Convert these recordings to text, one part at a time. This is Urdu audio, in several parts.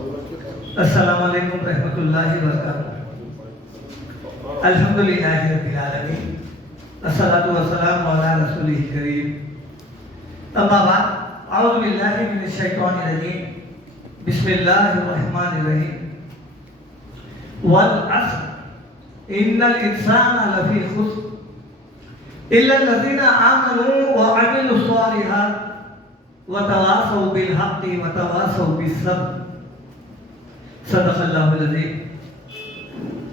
السلام علیکم رحمۃ اللہ وبرکاتہ۔ الحمدللہ رب العالمین، الصلاۃ والسلام علی رسولہ الکریم، اما بعد، اعوذ باللہ من الشیطان الرجیم، بسم اللہ الرحمن الرحیم۔ والعصر ان الانسان لفی خسر الا الذین آمنوا وعملوا الصالحات وتواصوا بالحق وتواصوا بالصبر۔ صدق اللہ العظیم۔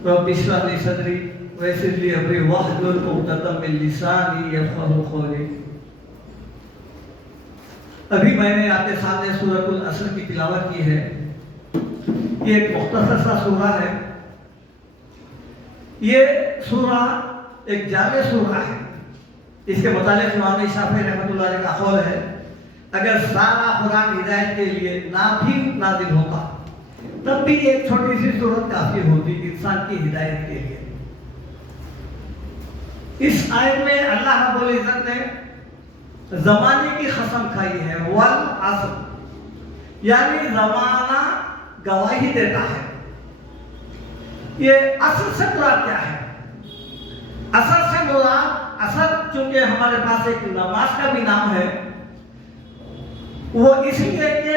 رب اشرح لی صدری ویسر لی امری واحلل عقدۃ من لسانی یفقہوا قولی۔ ابھی میں نے آپ کے سامنے سورۃ العصر کی تلاوت کی ہے۔ یہ ایک مختصر سا سورہ ہے۔ یہ سورہ ایک جامع سورہ ہے۔ اس کے متعلق امام شافعی رحمۃ اللہ علیہ کا قول ہے، اگر سارا قرآن ہدایت کے لیے نہ بھی نازل ہوتا تب بھی ایک چھوٹی سی سورت کافی ہوتی انسان کی ہدایت کے لیے۔ اس آیت میں اللہ رب العزت نے زمانے کی قسم کھائی ہے، والعصر، یعنی زمانہ گواہی دیتا ہے۔ یہ عصر سے مراد کیا ہے؟ عصر سے مراد، عصر چونکہ ہمارے پاس ایک نماز کا بھی نام ہے، وہ اس لیے کہ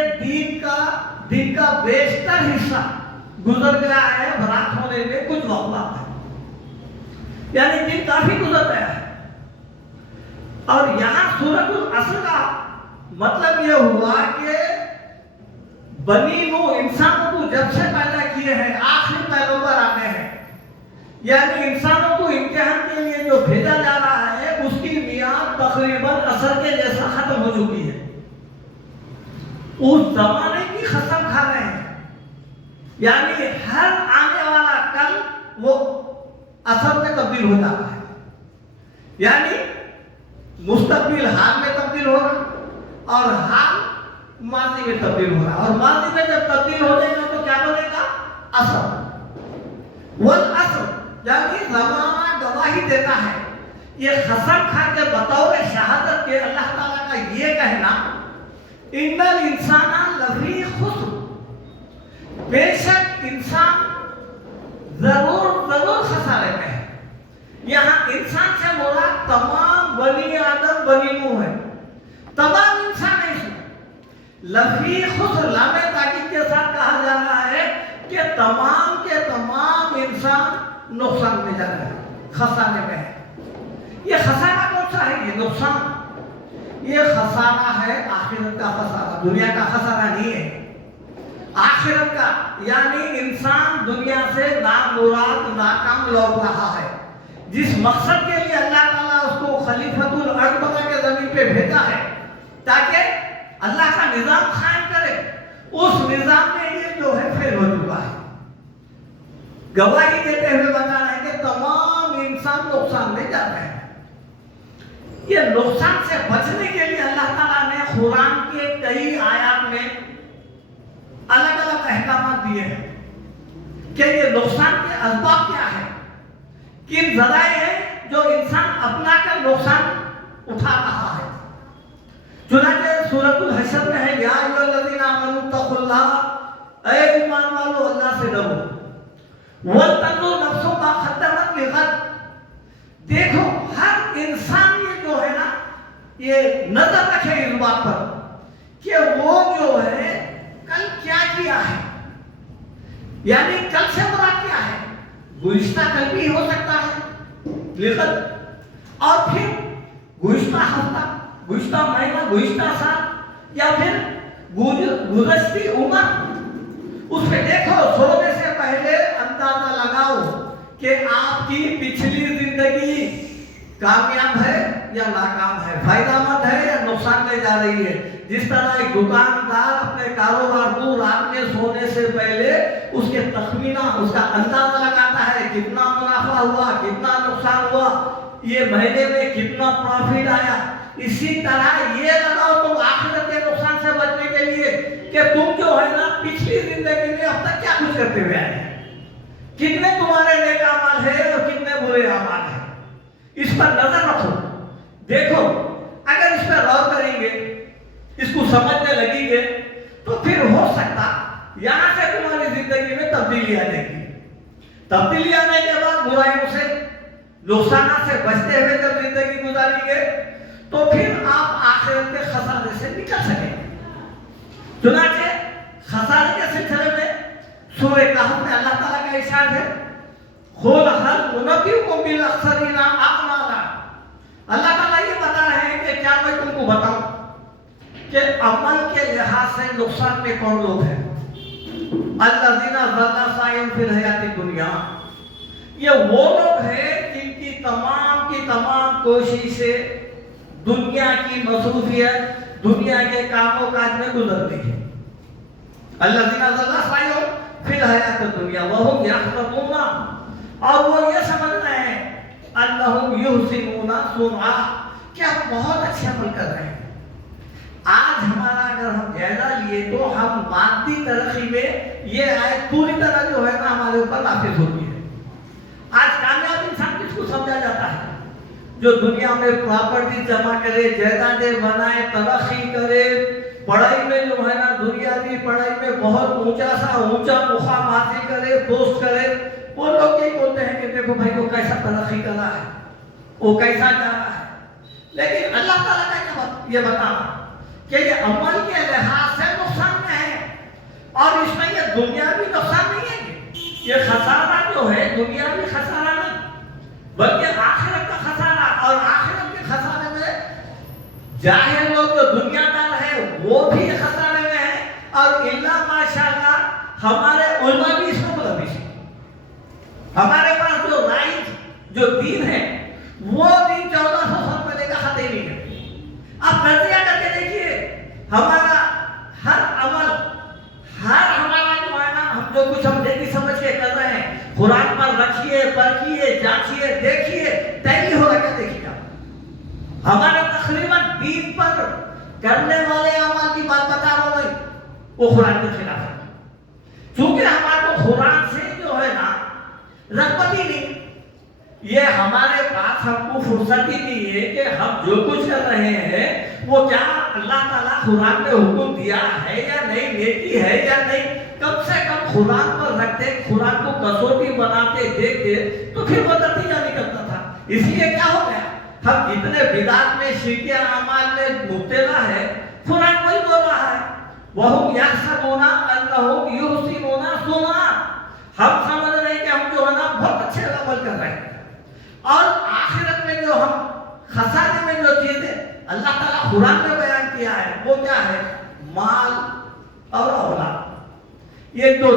دن کا بیشتر حصہ گزر گیا ہے، رات ہونے میں کچھ وقت ہے، یعنی دن کافی گزر گیا ہے۔ اور یہاں سورۃ العصر کا مطلب یہ ہوا کہ بنی نوح انسانوں کو جب سے پیدا کیے ہیں آخری پیغمبر آنے ہیں، یعنی انسانوں کو امتحان کے لیے جو بھیجا جا رہا ہے اس کی میعاد تقریباً عصر کے جیسا ختم ہو چکی ہے۔ اس زمانے کی قسم کھا رہے ہیں، یعنی ہر آنے والا کل وہ عصر میں تبدیل ہو جاتا ہے، یعنی مستقبل حال میں تبدیل ہو رہا اور حال ماضی میں تبدیل ہو رہا، اور ماضی میں جب تبدیل ہو جائے گا تو کیا بنے گا؟ عصر۔ والعصر یعنی زمانہ گواہی دیتا ہے۔ یہ قسم کھا کے بطور شہادت کے اللہ تعالیٰ کا یہ کہنا، ان الانسان لفی خسر، بے شک انسان ضرور خسارے میں ہے۔ یہاں انسان سے مراد تمام بنی آدم بنی نوح ہے، تمام انسان ہے۔ اس میں لفی خسر لام تاکید کے ساتھ کہا جا رہا ہے کہ تمام کے تمام انسان نقصان میں جا رہے ہیں، خسارے میں ہے۔ یہ خسارہ کون سا ہے؟ یہ نقصان، یہ خسارہ ہے آخرت کا خسارہ، دنیا کا خسارہ نہیں ہے، آخرت کا۔ یعنی انسان دنیا سے نامراد ناکام لوٹ رہا ہے۔ جس مقصد کے لیے اللہ تعالیٰ اس کو خلیفۃ الارض بنا کے زمین پہ بھیجا ہے تاکہ اللہ کا نظام قائم کرے، اس نظام میں یہ جو ہے فیل ہو چکا ہے۔ گواہی دیتے ہوئے بتا رہے ہیں کہ تمام انسان نقصان میں جا رہے ہیں۔ یہ نقصان سے بچنے کے لیے اللہ تعالیٰ نے قرآن کے کئی آیات میں الگ الگ احکامات دیے ہیں کہ یہ نقصان کے اسباب کیا ہے، کن ذرائع ہیں جو انسان اپنا کر نقصان اٹھا رہا ہے۔ چنانچہ سورۃ الحشر میں ہے، یا ایھا الذین آمنوا اتقوا اللہ، اے ایمان والو اللہ سے ڈرو، وَلْتَنظُرْ نَفْسٌ مَا قَدَّمَتْ لِغَدٍ، دیکھو ہر انسان یہ جو ہے نا، یہ نظر رکھے اس بات پر کہ وہ جو ہے کل کیا کیا ہے، یعنی کل سے مراد کیا ہے؟ گزشتہ کل بھی ہو سکتا ہے لغت، اور پھر گزشتہ ہفتہ، گزشتہ مہینہ، گزشتہ سال، یا پھر گزشتی عمر۔ اس پہ دیکھو، سونے سے پہلے اندازہ لگاؤ کہ آپ کی پچھلی زندگی کامیاب ہے یا ناکام ہے، فائدہ مند ہے یا نقصان لے جا رہی ہے۔ جس طرح ایک دکاندار اپنے کاروبار کو رات میں سونے سے پہلے اس کے تخمینہ، اس کا اندازہ لگاتا ہے، کتنا منافع ہوا، کتنا نقصان ہوا، یہ مہینے میں کتنا پروفٹ آیا، اسی طرح یہ لگاؤ تم آخرت کے نقصان سے بچنے کے لیے کہ تم جو ہے نا پچھلی زندگی میں اب تک کیا کچھ کرتے ہوئے آئے ہیں، کتنے تمہارے نیک اعمال ہیں اور کتنے برے اعمال ہیں۔ اس پر نظر رکھو، دیکھو، اگر اس پر غور کریں گے، اس کو سمجھنے لگیں گے تو پھر ہو سکتا یہاں سے تمہاری زندگی میں تبدیلی آ جائے گی. تبدیلی آنے کے بعد برائیوں سے نقصانات سے بچتے ہوئے جب زندگی گزاریں گے تو پھر آپ آخرت کے خسارے سے نکل سکیں گے. چنانچہ خسارے کے سلسلے میں سورہ کہف میں اللہ تعالیٰ کا ارشاد ہے قُلْ هَلْ أُنَبِّئُكُم بِالْأَخْسَرِينَ أَعْمَالًا. اللہ تعالیٰ یہ بتا رہے ہیں کہ کیا میں تم کو بتاؤں کہ عمل کے لحاظ سے نقصان میں کون لوگ ہیں. الذین ضل سعیہم فی الحیاۃ الدنیا. یہ وہ لوگ ہیں جن کی تمام کوششیں دنیا کی مصروفیت دنیا کے کام و کاج میں گزرتی ہے. الذین ضل سعیہم فی الحیاۃ الدنیا وہم یحسبون، اور وہ یہ سمجھ رہے ہیں انہم یحسنون صنعا کہ ہم بہت اچھے عمل کر رہے ہیں. آج ہمارا اگر ہم جائزہ لیے تو ہم مادی ترقی میں یہ آیت پوری طرح جو ہے نا ہمارے اوپر نافذ ہوتی ہے. آج کامیاب انسان کس کو سمجھا جاتا ہے؟ جو دنیا میں پراپرٹی جمع کرے، جائیدادیں بنائے، ترقی کرے، پڑھائی میں جو ہے نا دنیاوی پڑھائی میں بہت اونچا مقام حاصل کرے، پوسٹ کرے. وہ لوگ یہ بولتے ہیں کہ دیکھو بھائی وہ کیسا ترقی کر رہا ہے، وہ کیسا جا رہا ہے. لیکن اللہ تعالیٰ کا یہ بتانا کہ یہ عمل کے لحاظ سے نقصان میں ہے، اور اس میں یہ دنیاوی نقصان نہیں ہے. یہ خسارہ جو ہے دنیاوی خسارہ نہیں بلکہ آخرت کا خسارہ. اور آخرت کے خسارے میں جاہل لوگ جو دنیا دار ہے وہ بھی خسارے میں ہے، اور اللہ ماشاءاللہ ہمارے علماء بھی اس کو ملوث ہیں. ہمارے پاس جو رائج جو دین ہے وہ دین 1400 سال پہلے کا خط ہی نہیں ہے. آپ نظریہ کر کے دیکھیے ہمارا ہر عمل ہمارا جو ہے نا ہم جو کچھ ہم دیکھی سمجھ کے کر رہے ہیں قرآن پر رکھیے، پرکھیے، جانچیے، دیکھیے تیری ہو رہا کیا دیکھیے آپ. ہمارے تقریباً دین پر کرنے والے عمل کی بات بتا رہا ہوں وہ قرآن کے خلاف ہے. چونکہ ہمارے کو قرآن سے جو ہے نا رغبت ہی نہیں، یہ ہمارے پاس ہم کو فرصت ہی نہیں ہے کہ ہم جو کچھ کر رہے ہیں وہ کیا اللہ تعالیٰ قرآن نے حکم دیا ہے یا نہیں، نیکی ہے یا نہیں. کم سے کم قرآن پر رکھتے، قرآن کو کسوٹی بناتے، دیکھتے تو پھر وہ نتیجہ نکلتا تھا. اس لیے کیا ہو گیا ہم جتنے بدعت میں شرک اعمال میں مبتلا ہے قرآن وہی بول رہا ہے وَهُمْ يَحْسَبُونَ أَنَّهُمْ يُحْسِنُونَ صُنْعًا. ہم سمجھ رہے ہیں کہ ہم جو ہے نا بہت اچھے عمل کر رہے ہیں، اور آخرت میں جو ہم خسارے میں جو چیزیں اللہ تعالیٰ قرآن میں بیان کیا ہے وہ کیا ہے؟ مال اور اولاد. یہ دو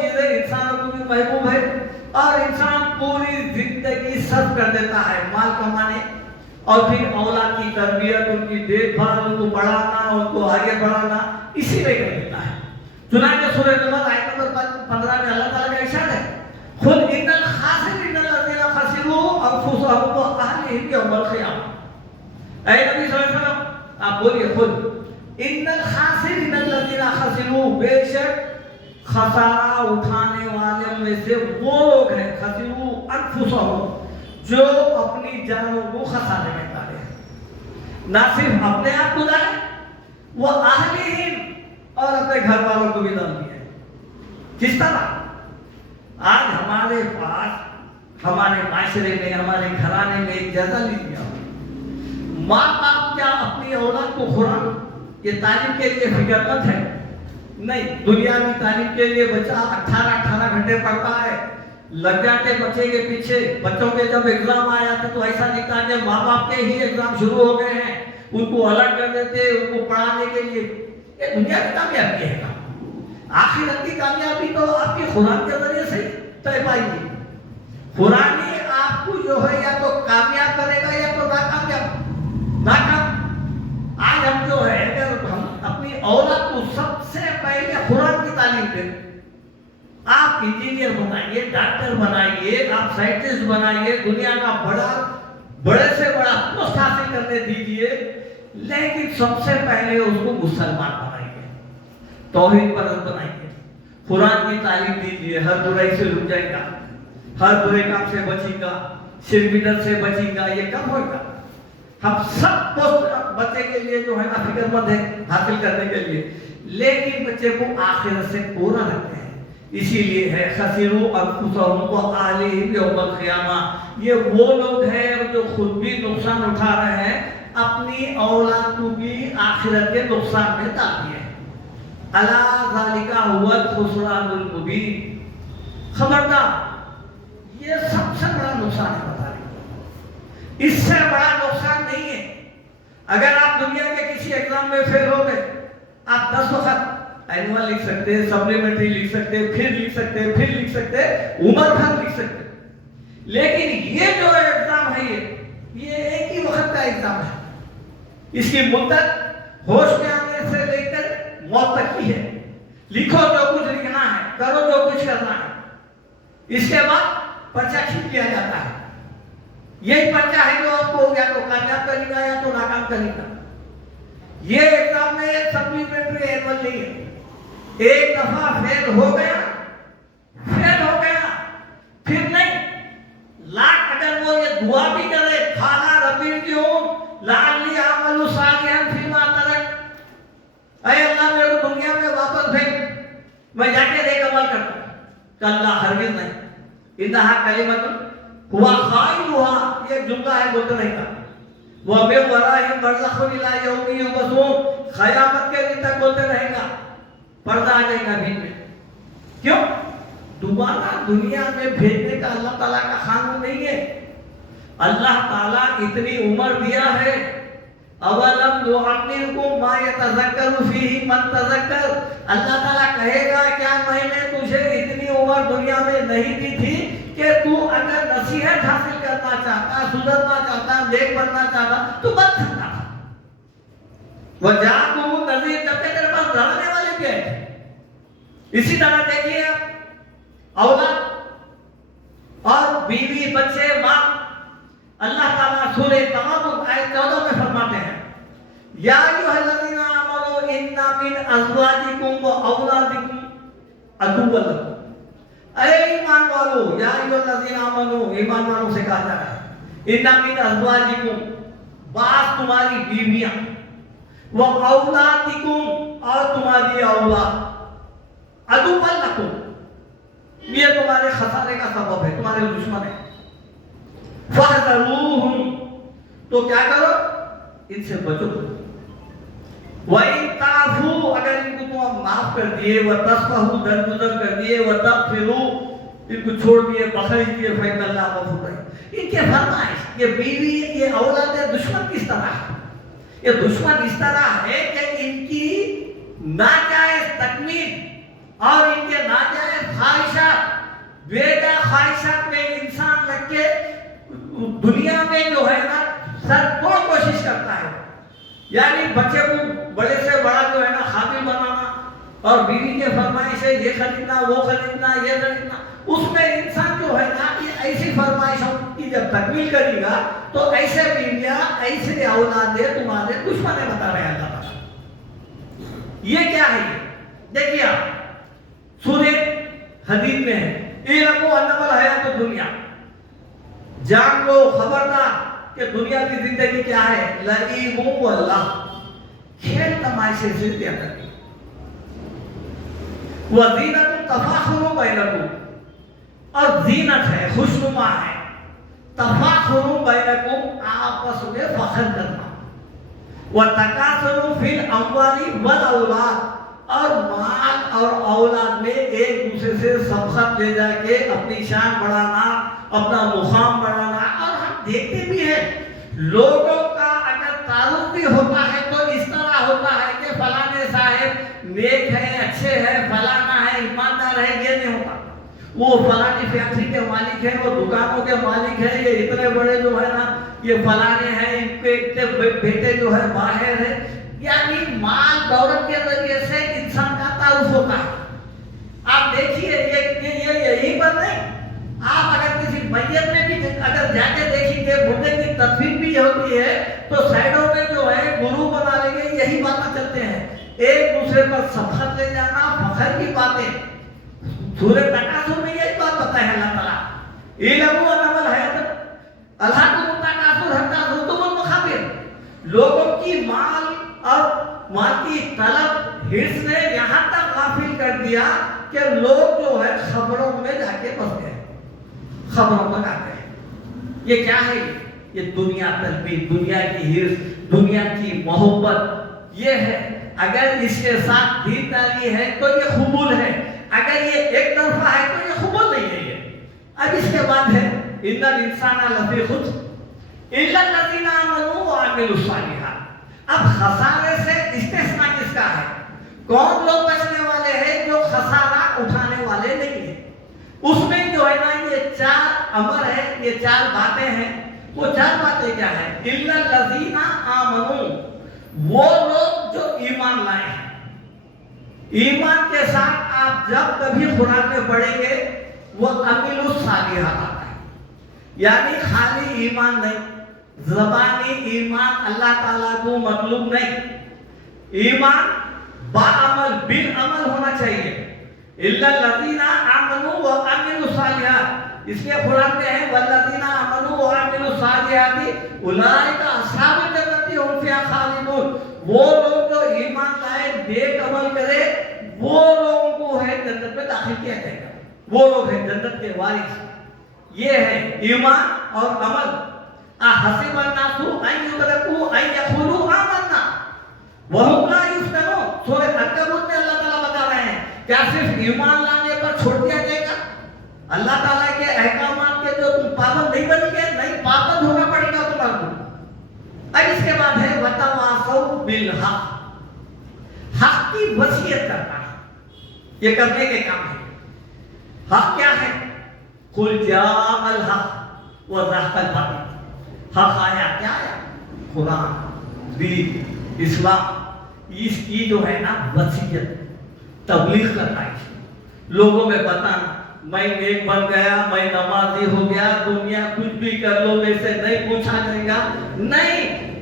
چیزیں انسانوں کو بھی محبوب ہے، اور انسان پوری زندگی صرف کر دیتا ہے مال کمانے اور پھر اولاد کی تربیت، ان کی دیکھ بھال، ان کو پڑھانا، ان کو آگے بڑھانا اسی میں کر دیتا ہے. چنانچہ سورہ نمل آیت نمبر 15 میں اللہ تعالیٰ کا ارشاد ہے خود ان الخاسرین الذین خسروا انفسهم واهلهم یوم القیامہ. اے نبی صلی اللہ علیہ وسلم آپ بولیے خود ان الخاسرین الذین خسروا، بے شک خسارہ اٹھانے والے میں سے وہ لوگ ہیں خسروا انفسهم جو اپنی جانوں کو خسارے میں ڈالے، نہ صرف اپنے آپ کو ڈالے وہ اہلہم اور اپنے گھر والوں کو بھی ڈال دیا. کس طرح؟ آج ہمارے پاس ہمارے معاشرے میں ہمارے گھرانے میں ایک جگہ لیا ماں باپ کیا اپنی اولاد کو قرآن یہ تعلیم کے لیے فکر مند ہے؟ نہیں. دنیاوی تعلیم کے لیے بچہ 18 گھنٹے پڑھتا ہے، لگ جاتے بچے کے پیچھے. بچوں کے جب ایگزام آ جاتے تو ایسا دکھتا ہے کہ ماں باپ کے ہی ایگزام شروع ہو گئے ہیں، ان کو الگ کر دیتے ان کو پڑھانے کے لیے. یہ دنیا کی کامیابی ہے. آخرت کی کامیابی تو آپ کی قرآن کے ذریعے سے طے پائے گی. قرآن ہی آپ کو جو ہے یا تو کامیاب کرے گا یا تو ناکام. آج ہم جو ہے اگر ہم اپنی اولاد کو سب سے پہلے قرآن کی تعلیم دیں، آپ انجینئر بنائیے، ڈاکٹر بنائیے، آپ سائنٹسٹ بنائیے، دنیا کا بڑے سے بڑا پوسٹ حاصل کرنے دیجیے، لیکن سب سے پہلے اس کو مسلمان بنائیے، توحید پرست بنائیے، قرآن کی تعلیم دیجیے. ہر برائی سے رک جائے گا، ہر برے کام سے بچے گا، شرک بدعت سے بچے گا. یہ کب ہوگا؟ ہم سب پوسٹ بچے کے لیے جو ہے نا فکر مند ہے حاصل کرنے کے لیے، لیکن بچے کو آخرت سے پورا رکھتے ہیں. اسی لیے ہے خسروا انفسهم واہلیہم یوم القیامہ. یہ وہ لوگ ہیں جو خود بھی نقصان اٹھا رہے ہیں, اپنی اولاد کو بھی آخرت کے نقصان میں ڈال دیے. الا ذالک هو الخسران المبین. خبردار, یہ سب سے بڑا نقصان ہے. بتا رہے اس سے بڑا نقصان نہیں ہے. اگر آپ دنیا کے کسی ایگزام میں فیل ہو گئے, آپ 10 وقت اینوئل لکھ سکتے, سپلیمنٹری لکھ سکتے, پھر لکھ سکتے, پھر لکھ سکتے, عمر بھر لکھ سکتے. لیکن یہ جو ایگزام ہے یہ ایک ہی وقت کا ایگزام ہے. اس کی مدت ہوش میں آنے سے لے کر موت تک کی ہے. لکھو جو کچھ لکھنا ہے, کرو جو کچھ کرنا ہے. اس کے بعد پرچہ کھینچ لیا جاتا ہے. یہی پرچہ ہے جو آپ کو یا تو کامیاب کرے گا یا تو ناکام کرے گا. یہ ایگزام میں سپلیمنٹری اینوئل نہیں ہے. ایک دفعہ فیل ہو گیا, پھر نہیں. لاکھ اگر وہ یہ دعا بھی کرے, قال رب ارجعون لعلی اعمل صالحا فیما ترکت, اے اللہ میرے کو دنیا میں واپس بھیج, میں جا کے ایک عمل کرتا ہوں. کلا, ہرگز نہیں. انہا کلمۃ ہوا قائلها, یہ جملہ ہے, بولتے نہیں کا. وَمِن وَرَائِهِمْ بَرْزَخٌ إِلَىٰ يَوْمِ يُبْعَثُونَ, قیامت کے دن تک بولتے رہیں گا. پردہ آ جائے گا بیچ میں. کیوں؟ دوبارہ دنیا میں بھیجنے کا اللہ تعالیٰ کا قانون نہیں ہے. اللہ تعالیٰ اتنی عمر دیا ہے. اولم نعمرکم ما یتذکر فیہ من تذکر. اللہ تعالیٰ کہے گا کیا میں نے تجھے اتنی عمر دنیا میں نہیں دی تھی کہ تو اگر نصیحت حاصل کرنا چاہتا, سدھرنا چاہتا, نیک بننا چاہتا تو بن سکتا تھا. وجاءکم النذیر, جب کہ تیرے پاس ڈرانے والے بھی ہیں. اسی طرح دیکھیے اولاد اور بیوی, بچے, ماں. اللہ تعالیٰ سورہ تغابن آیت 14 میں فرماتے ہیں یا ایھا الذین آمنوا ان من ازواجکم و اولادکم عدوا لکم. اے ایمان والو, یا ایھا الذین آمنوا, ایمان والوں سے کہا جا رہا ہے, ان من ازواجکم, بعض تمہاری بیویاں, و اولادکم, اور تمہاری اولاد, عدوا لکم, یہ تمہارے خسارے کا سبب ہے, تمہارے دشمن ہے. فَاحْذَرُوهُمْ, تو کیا کرو, ان سے بچو. وَإِن تَعْفُوا, اگر ان کو تم معاف کر دیے, وَتَصْفَحُوا, درگزر کر دیے, وَتَغْفِرُوا, ان کو چھوڑ دیے, بخش دیے, فَإِنَّ اللَّهَ غَفُورٌ رَحِيمٌ. ان کے فرمائش, یہ بیوی, یہ اولاد, دشمن کس طرح ہے؟ یہ دشمن اس طرح ہے کہ ان کی ناجائز تکمیل اور ان کے ناجائز خواہشات, بیجا خواہشات میں انسان لگ کے دنیا میں جو ہے نا سر کو کوشش کرتا ہے. یعنی بچے کو بڑے سے بڑا جو ہے نا قابل بنانا, اور بیوی کے فرمائش ہے یہ خریدنا, وہ خریدنا, یہ خریدنا. اس میں انسان جو ہے نا یہ ایسی فرمائشوں کی جب تکمیل کرے گا تو ایسے بیویاں, ایسے اولادیں تمہارے دشمن ہے, بتا رہے ہیں اللہ تعالیٰ. یہ کیا ہے؟ دیکھیے آپ سورہ حدید میں ہے, اعلموا انما الحیات الدنیا, جان لو, خبردار کہ دنیا کی زندگی کیا ہے, لعب و لہو, کھیل تماشے سے زیادہ نہیں. وزینت تفاخر بینکم, اور زینت ہے, خوشنما ہے, تفاخر بینکم, آپس میں فخر کرنا, وتکاثر فی الاموال والاولاد, اور مال اور اولاد میں ایک دوسرے سے سبقت لے جا کے اپنی شان بڑھانا, اپنا مقام بڑھانا. اور ہم دیکھتے بھی ہیں لوگوں کا اگر تعارف بھی ہوتا ہے تو اس طرح ہوتا ہے کہ فلانے صاحب نیک ہے, اچھے ہیں, فلانا ہے, ایماندار ہے. یہ نہیں ہوتا. وہ فلانی فیکٹری کے مالک ہیں, وہ دکانوں کے مالک ہیں, یہ اتنے بڑے جو ہے نا یہ فلانے ہیں, ان کے اتنے بیٹے جو ہے باہر ہیں. یعنی مال دولت کے ذریعے سے انسان کا تعارف ہوتا ہے. آپ دیکھیے یہ یہی پر نہیں, آپ اگر کسی میت میں بھی اگر جا کے دیکھیں گے, مردے کی تدفین بھی ہوتی ہے تو سائڈوں میں جو ہے گروہ بنا لیں گے, یہی باتیں چلتے ہیں, ایک دوسرے پر سبقت لے جانا, فخر کی باتیں. سورہ تکاثر میں یہی بات بتائی ہے اللہ تعالیٰ, اعلموا انما الحیات الحاکم التکاثر حتی زرتم المقابر. لوگوں کی مال اور مال کی طلب, حرص نے یہاں تک غافل کر دیا کہ لوگ جو ہے خبروں میں جا کے بس گئے، خبروں میں آ گئے. یہ کیا ہے؟ یہ دنیا طلبی، دنیا کی حرص، دنیا کی محبت یہ ہے. اگر اس کے ساتھ دینداری ہے تو یہ قبول ہے، اگر یہ ایک طرفہ ہے تو یہ قبول نہیں ہے. اب اس کے بعد ہے ان الانسان لفی خسر الا الذین آمنوا وعملوا الصالحات. اب خسارے سے استثناء کس کا ہے؟ کون لوگ بچنے والے ہیں؟ جو خسارہ اٹھانے والے نہیں ہیں. اس میں جو ہے نا یہ 4 امر ہے، یہ 4 باتیں ہیں. وہ 4 باتیں کیا ہیں؟ الا الذین آمنوا، وہ لوگ جو ایمان لائے ہیں. ایمان کے ساتھ آپ جب کبھی قرآن میں پڑھیں گے وہ عملوا الصالحات آتا ہے. یعنی خالی ایمان نہیں، زبانی ایمان اللہ تعالیٰ کو مطلوب نہیں، ایمان بعمل بالعمل ہونا چاہیے. الا الذین آمنوا وعملوا الصالحات. اس لیے قرآن میں ہے والذین آمنوا وعملوا الصالحات اولئک اصحاب الجنۃ هم فیہا خالدون. وہ لوگ جو ایمان لائے، نیک عمل کرے، وہ لوگوں کو ہے جنت میں داخل کیا جائے گا. وہ لوگ ہیں جنت کے وارث. یہ ہے ایمان اور عمل. احسب الناس ان یترکوا ان یقولوا آمنا وهم لا یفتنون. سورہ عنکبوت میں اللہ تعالیٰ بتا رہے ہیں کیا صرف ایمان لانے پر چھوڑ دیا جائے گا؟ اللہ تعالیٰ کے احکامات کے جو تم پابند نہیں بنیں گے، نہیں، پابند ہونا پڑے گا تمہارے کو. اب اس کے بعد ہے وتواصوا بالحق، حق کی وصیت کرنا. یہ کرنے کے کام ہے. حق کیا ہے؟ قل جاء الحق وزهق الباطل. حق آیا، کیا آیا؟ قرآن، دین، اسلام. اس کی جو ہے نا وصیت، تبلیغ کرنا ہے، لوگوں میں بتانا. میں نیک بن گیا، میں نمازی ہو گیا، دنیا کچھ بھی کر لو میں سے نہیں پوچھا جائے گا. نہیں،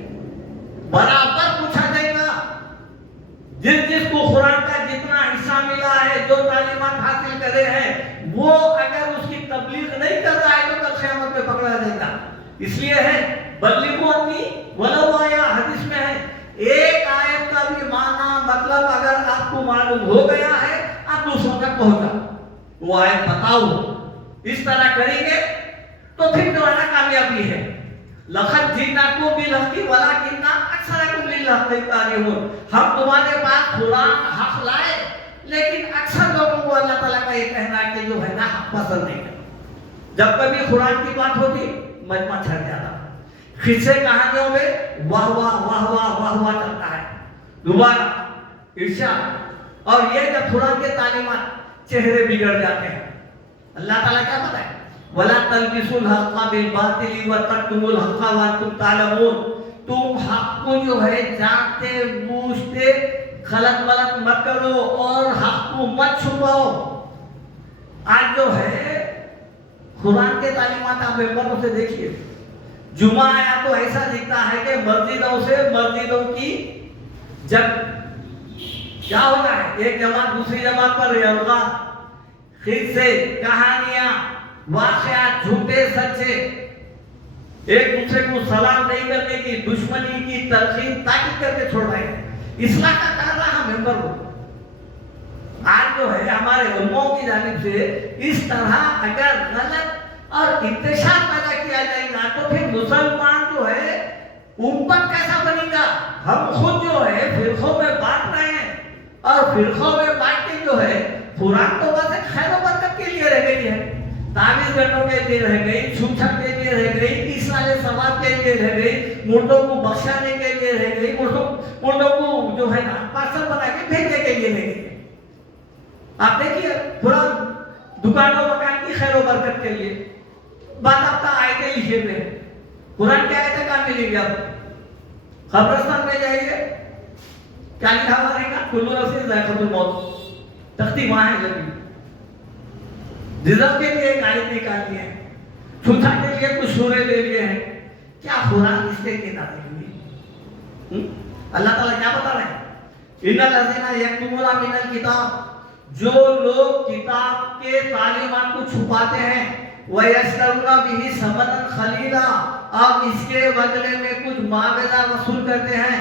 برابر پوچھا جائے گا. جس کو قرآن کا جتنا حصہ ملا ہے، جو تعلیمات حاصل کرے ہیں، وہ اگر اس کی تبلیغ نہیں کر رہا ہے تو کل قیامت میں پکڑا جائے گا. اس لیے ہے بلغوا عنی ولو آیا. حدیث میں ہے ایک آیت کا بھی معنی مطلب اگر آپ کو معلوم ہو گیا ہے، آپ دوسروں تک پہنچا وہ آیت بتاؤ. اس طرح کریں گے تو پھر جو ہے نا کامیابی ہے. لقد جئناکم بالحق ولکن اکثرکم للحق کارہون. ہم تمہارے پاس قرآن حق لائے، لیکن اکثر لوگوں کو اللہ تعالیٰ کا یہ کہنا ہے کہ جو ہے نا حق پسند نہیں ہے. جب کبھی قرآن کی بات ہوتی مجمع چھڑ جاتا. قصے کہانیوں میں واہ واہ واہ واہ واہ واہ چلتا ہے، دوبارہ ارشاد. اور یہ جب قرآن کے تعلیمات چہرے بگڑ جاتے ہیں. اللہ تعالیٰ کیا بتائے؟ وَلَا تَلْبِسُوا الْحَقَّ بِالْبَاطِلِ وَتَكْتُمُوا الْحَقَّ وَأَنْتُمْ تَعْلَمُونَ. تم حق کو جو ہے جانتے بوجھتے غلط ملت مت کرو اور حق کو مت چھپاؤ. آج جو ہے قرآن کے تعلیمات آپ ممبروں سے دیکھیے، جمعہ آیا تو ایسا دکھتا ہے کہ مسجدوں کی جب کیا ہو رہا ہے، ایک جماعت دوسری جماعت پر الغا، قصے، کہانیاں، واقعات جھوٹے سچے، ایک دوسرے کو سلام نہیں کرنے کی، دشمنی کی تلقین تاکید کر کے چھوڑ رہے ہیں. اصلاح کا کر رہا ممبر کو. آج جو ہے ہمارے علماء کی جانب سے اس طرح اگر غلط اور انتشار پیدا کیا جائے گا تو پھر مسلمان جو ہے امت کیسا بنے گا؟ ہم خود جو ہے فرقوں میں بانٹ رہے ہیں، اور فرقوں میں بانٹ کے جو ہے قرآن تو بس ایک خیر و برکت کے لیے رہ گئی ہے، تعویذ گھروں کے لیے رہ گئی، چھوٹ کے لیے رہ گئی، ایسال ثواب کے لیے رہ گئی، مردوں کو بخشانے کے لیے رہ گئی، مردوں کو جو ہے نا پارسل بنا کے بھیجنے کے لیے رہ گئی. آپ دیکھیے قرآن دکانوں مکان کی خیر و برکت کے لیے باضابطہ آیتیں لکھے ہوئے ہیں. قرآن کی آیتیں کہاں ملیں گی؟ آپ قبرستان میں جائیے، کیا لکھا ہوا رہے گا؟ کل نفس ذائقۃ الموت. تختی وہاں ہے لگی. رزق کے لیے ایک آیت نکالی ہے، چھوٹا کے لیے کچھ سورے لے لیے ہیں. کیا قرآن اس کے نازل ہوئی؟ اللہ تعالیٰ کیا بتا رہے ہیں؟ ان الذین یکتمون من الکتاب، جو لوگ کتاب کے تعلیمات کو چھپاتے ہیں، وَيَشْتَرُونَ بِهِ ثَمَنًا قَلِيلًا، اور اس کے بدلے میں کچھ معاوضہ وصول کرتے ہیں.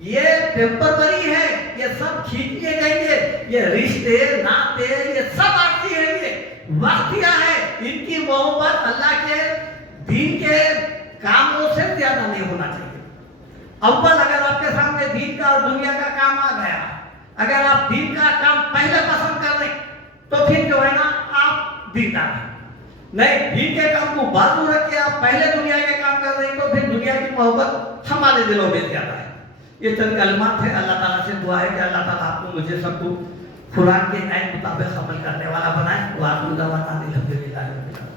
یہ ٹیمپرری ہے، یہ سب کھینچ لیے جائیں گے، یہ رشتے ناتے یہ سب آتی ہے، یہ وقتیہ ہے، ان کی محبت اللہ کے دین کے کاموں سے زیادہ نہیں ہونا چاہیے۔ اول اگر آپ کے سامنے دین کا اور دنیا کا کام آ گیا، اگر آپ دین کا کام پہلے پسند کر رہے تو پھر جو ہے نا آپ دیندار ہیں، نہیں دین کے کام کو بازو رکھ کے آپ پہلے دنیا کے کام کر رہے ہیں تو پھر دنیا کی محبت ہمارے دلوں میں زیادہ ہے۔ یہ چند کلمات ہے، اللہ تعالیٰ سے دعا ہے کہ اللہ تعالیٰ آپ کو مجھے سب کو قرآن کے عین مطابق عمل کرنے والا بنائے۔ وآخر دعوانا الحمدللہ رب العالمین۔